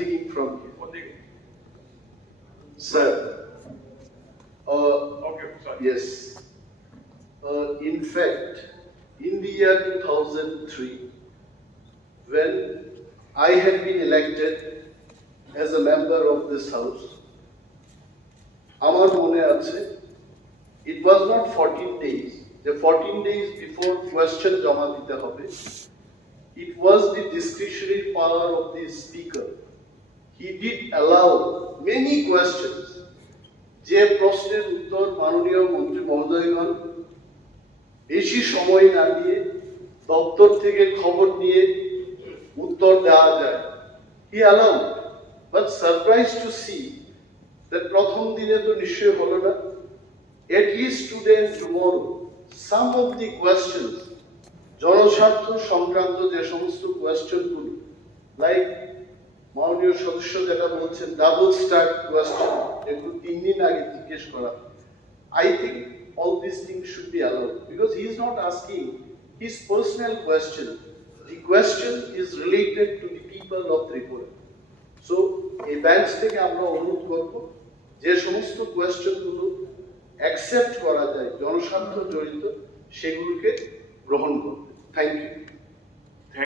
speaking from here. Sir. Okay, sorry. Yes. In fact, in the year 2003, when I had been elected as a member of this house, আমার মনে আছে, it was not 14 days. The 14 days before question জমা দিতে হবে, it was the discretionary power of the speaker. He did allow many questions. যে প্রশ্নের উত্তর মাননীয় মন্ত্রী মহোদয়গণ বেশি সময় না নিয়ে দপ্তর থেকে খবর নিয়ে উত্তর দেওয়া যায়, he allowed, but surprised to see that প্রথম দিনে তো নিশ্চয় হলো না, at least today and tomorrow some of the questions জনস্বার্থ সংক্রান্ত যে সমস্ত কোয়েশ্চেনগুলো, লাইক মাননীয় সদস্য যেটা বলছেন ডাবল স্টার্ট কোয়েশ্চেন, যেগুলো 3 দিন আগে জিজ্ঞেস করা, I think all these things should be allowed because he is not asking his personal question. The question is related to the people of Tripura. So, a bench থেকে আমরা অনুরোধ করব যে সমস্ত কোয়েশ্চেনগুলো অ্যাকসেপ্ট করা যায় জনস্বার্থ জড়িত সেগুলোকে গ্রহণ করতে। Thank you.